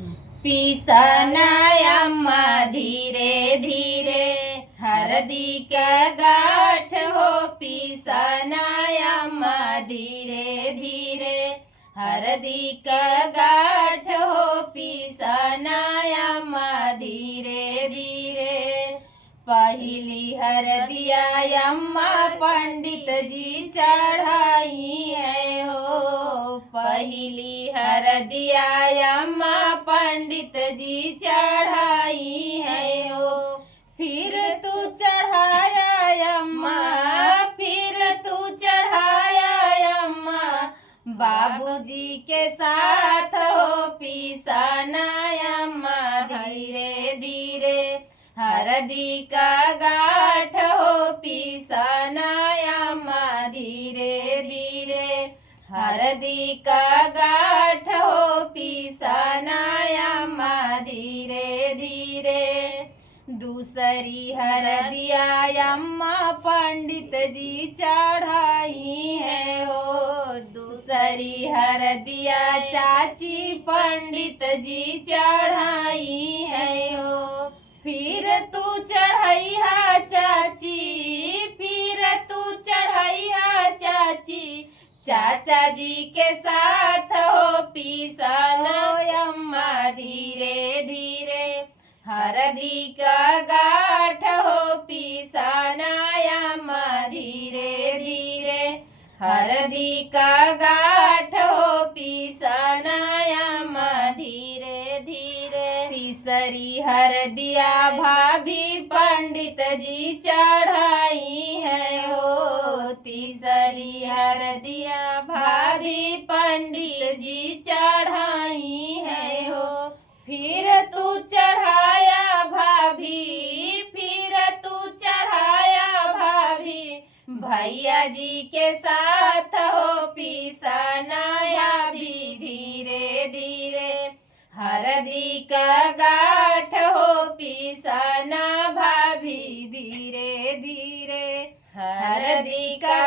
पिसना अम्मा धीरे धीरे हरदी का गाठ हो, पिसना अम्मा धीरे धीरे हरदी का गाठ हो, पिसना अम्मा धीरे धीरे। पहली हरदिया अम्मा पंडित जी चढ़ाई है हो, पहली हरदिया अम्मा पंडित जी चढ़ाई है हो। फिर तू चढ़ाया अम्मा, फिर तू चढ़ाया अम्मा बाबूजी के साथ हो, पिसना अम्मा धीरे धीरे हरदी का गाठ हो, पिसना अम्मा धीरे धीरे हरदी का गाठ हो, पिसना अम्मा धीरे धीरे। दूसरी हरदिया अम्मा पंडित जी चढ़ाई है हो, दूसरी हरदिया चाची पंडित जी चढ़ाई है हो। फिर तू चढ़ैया चाची, फिर तू चढ़ैया चाची चाचा जी के साथ हो, पिसना अम्मा धीरे धीरे हरदी का गाठ हो, पिसना अम्मा धीरे धीरे हरदी का गाठ हो, पिसना अम्मा धीरे धीरे। तीसरी हरदिया भाभी पंडित जी चढ़ाई है हो, तीसरी हरदिया भाभी पंडित जी चढ़ाई है हो। फिर तू चढ़ाया भाभी, फिर तू चढ़ाया भाभी भैया जी के साथ हो, पिसना भाभी धीरे धीरे हरदी का गाठ हो, पिसना भाभी धीरे धीरे हरदी का